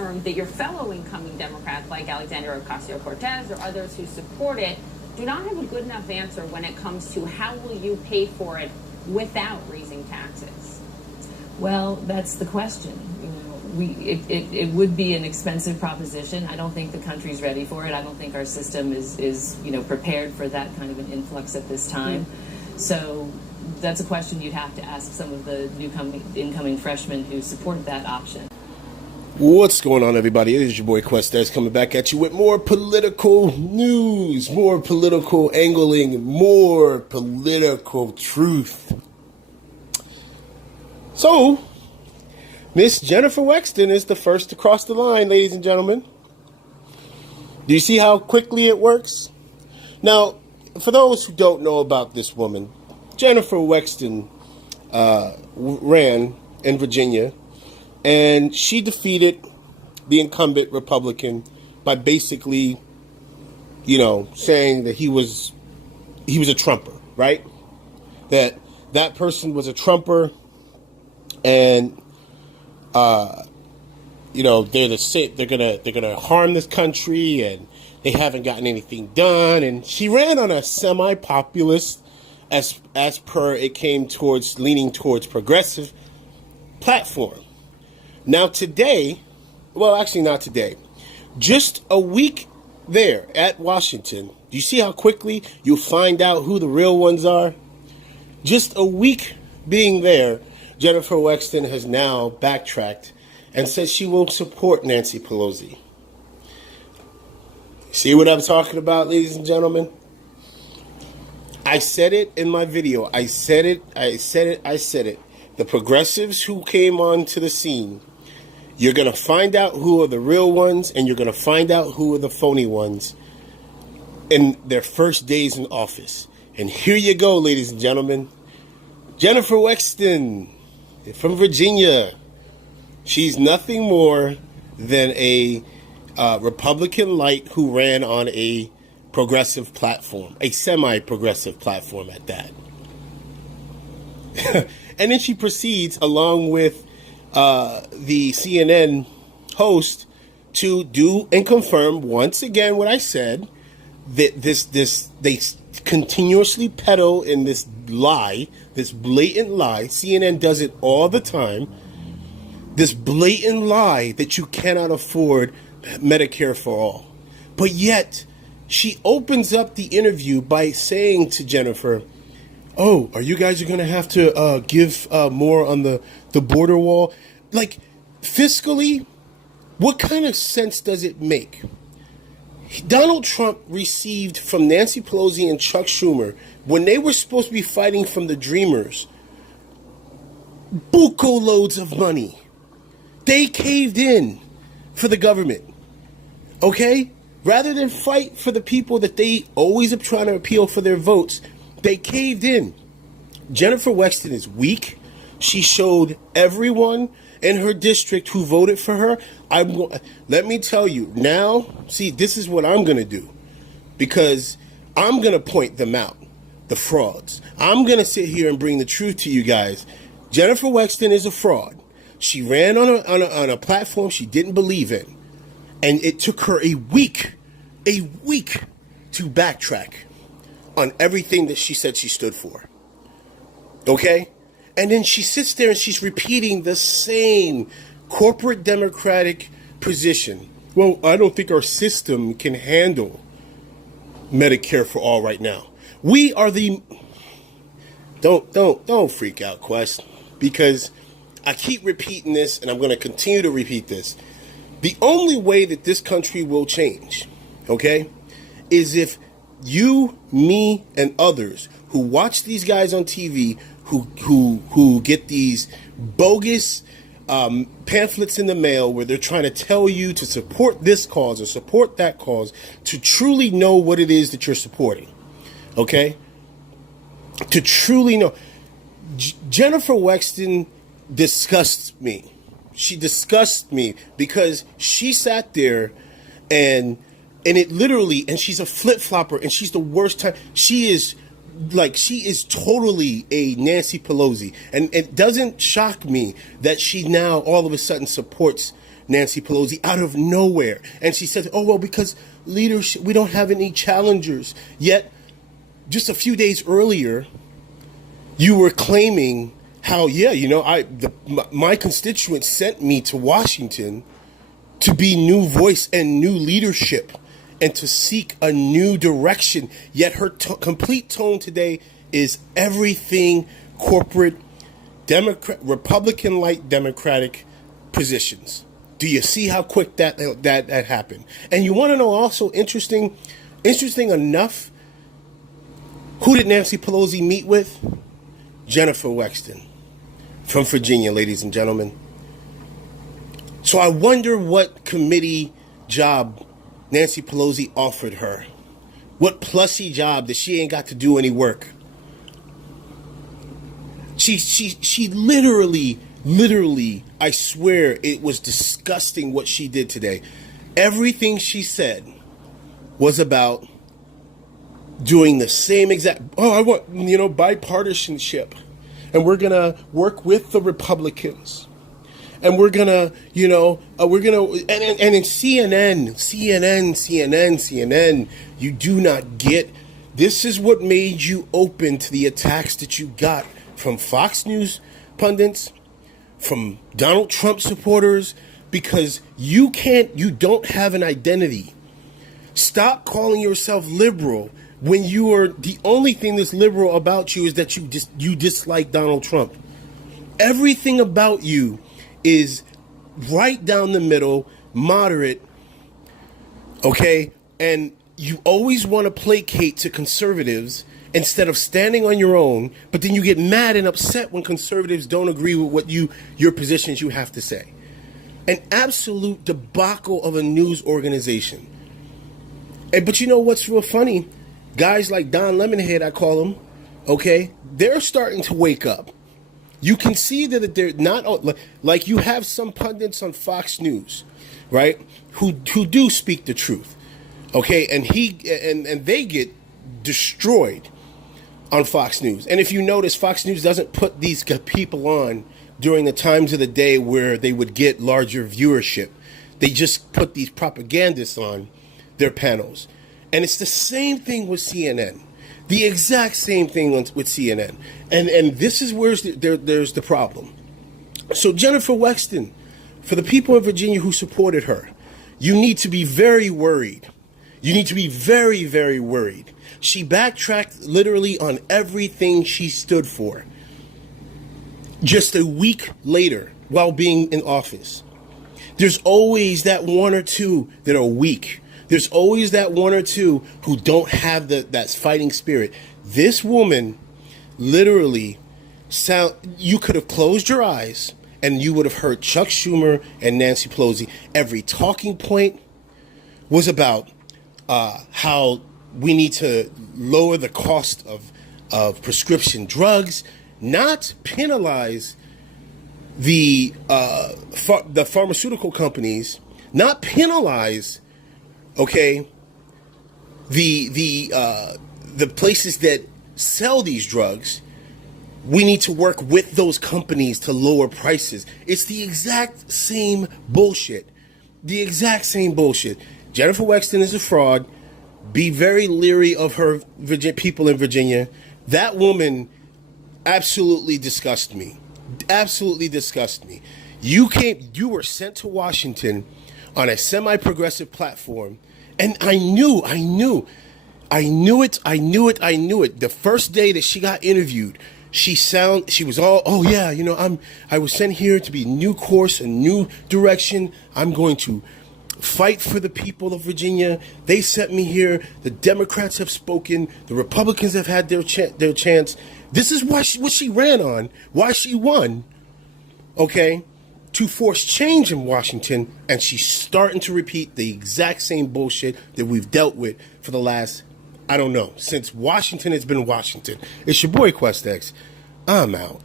concerned that your fellow incoming Democrats like Alexandria Ocasio-Cortez or others who support it do not have a good enough answer when it comes to how will you pay for it without raising taxes? Well, that's the question. It would be an expensive proposition. I don't think the country's ready for it. I don't think our system is prepared for that kind of an influx at this time. So that's a question you'd have to ask some of the incoming freshmen who support that option. What's going on, everybody? It is your boy Questez coming back at you with more political news, more political angling, more political truth. So, Miss Jennifer Wexton is the first to cross the line, ladies and gentlemen. Do you see how quickly it works? Now, for those who don't know about this woman, Jennifer Wexton ran in Virginia, and she defeated the incumbent Republican by basically, saying that he was a Trumper, right? That person was a Trumper, and they're the same. They're gonna harm this country, and they haven't gotten anything done. And she ran on a semi-populist, as per it came towards leaning towards progressive platform. Now today, well, actually not today, just a week there at Washington. Do you see how quickly you'll find out who the real ones are? Just a week being there, Jennifer Wexton has now backtracked and says she won't support Nancy Pelosi. See what I'm talking about, ladies and gentlemen? I said it in my video. I said it. The progressives who came onto the scene, you're going to find out who are the real ones, and you're going to find out who are the phony ones in their first days in office. And here you go, ladies and gentlemen. Jennifer Wexton from Virginia. She's nothing more than a Republican light who ran on a progressive platform, a semi-progressive platform at that. And then she proceeds, along with the CNN host, to do and confirm once again what I said, that they continuously peddle in this lie, this blatant lie. CNN does it all the time. This blatant lie that you cannot afford Medicare for all. But yet, she opens up the interview by saying to Jennifer, "Oh, are you guys going to have to give more on the border wall?" Like, fiscally, what kind of sense does it make? Donald Trump received from Nancy Pelosi and Chuck Schumer, when they were supposed to be fighting from the Dreamers, buco loads of money. They caved in for the government, okay? Rather than fight for the people that they always are trying to appeal for their votes, they caved in. Jennifer Wexton is weak. She showed everyone in her district who voted for her. Let me tell you, now, see, this is what I'm going to do. Because I'm going to point them out, the frauds. I'm going to sit here and bring the truth to you guys. Jennifer Wexton is a fraud. She ran on a platform she didn't believe in. And it took her a week to backtrack on everything that she said she stood for. Okay? And then she sits there and she's repeating the same corporate Democratic position. Well, I don't think our system can handle Medicare for all right now. We are the... Don't freak out, Quest, because I keep repeating this, and I'm going to continue to repeat this. The only way that this country will change, okay, is if you, me, and others who watch these guys on TV, who get these bogus pamphlets in the mail where they're trying to tell you to support this cause or support that cause, to truly know what it is that you're supporting, okay? To truly know. Jennifer Wexton disgusts me. She disgusts me because she sat there and it literally, and she's a flip-flopper, and she's the worst time. She is totally a Nancy Pelosi. And it doesn't shock me that she now all of a sudden supports Nancy Pelosi out of nowhere. And she said, oh, well, because leadership, we don't have any challengers. Yet, just a few days earlier, you were claiming how, my constituents sent me to Washington to be new voice and new leadership and to seek a new direction. Yet her complete tone today is everything corporate, Republican-like Democratic positions. Do you see how quick that happened? And you want to know also interesting enough, who did Nancy Pelosi meet with? Jennifer Wexton from Virginia, ladies and gentlemen. So I wonder what committee job Nancy Pelosi offered her. What plussy job that she ain't got to do any work. She literally, I swear it was disgusting what she did today. Everything she said was about doing the same exact, I want, bipartisanship. And we're going to work with the Republicans. And we're going to, and in CNN, you do not get, this is what made you open to the attacks that you got from Fox News pundits, from Donald Trump supporters, because you don't have an identity. Stop calling yourself liberal when you are, the only thing that's liberal about you is that you dislike Donald Trump. Everything about you is right down the middle, moderate, okay? And you always want to placate to conservatives instead of standing on your own, but then you get mad and upset when conservatives don't agree with what your positions you have to say. An absolute debacle of a news organization. But you know what's real funny? Guys like Don Lemonhead, I call him, okay, they're starting to wake up. You can see that they're not, like you have some pundits on Fox News, right, who do speak the truth, okay, and they get destroyed on Fox News. And if you notice, Fox News doesn't put these people on during the times of the day where they would get larger viewership. They just put these propagandists on their panels. And it's the same thing with CNN. The exact same thing with CNN. And this is where there's the problem. So Jennifer Wexton, for the people in Virginia who supported her, you need to be very worried. You need to be very, very worried. She backtracked literally on everything she stood for. Just a week later, while being in office. There's always that one or two that are weak. There's always that one or two who don't have that fighting spirit. This woman literally you could have closed your eyes and you would have heard Chuck Schumer and Nancy Pelosi. Every talking point was about how we need to lower the cost of prescription drugs, not penalize the pharmaceutical companies, not penalize, okay, the places that sell these drugs. We need to work with those companies to lower prices. It's the exact same bullshit. The exact same bullshit. Jennifer Wexton is a fraud. Be very leery of her people in Virginia. That woman absolutely disgusts me. Absolutely disgusts me. You were sent to Washington on a semi-progressive platform, and I knew it. The first day that she got interviewed, she was all, oh yeah, I was sent here to be new course, a new direction. I'm going to fight for the people of Virginia. They sent me here. The Democrats have spoken. The Republicans have had their chance. This is what she ran on, why she won, okay, to force change in Washington, and she's starting to repeat the exact same bullshit that we've dealt with for the last, I don't know, since Washington has been Washington. It's your boy QuestX. I'm out.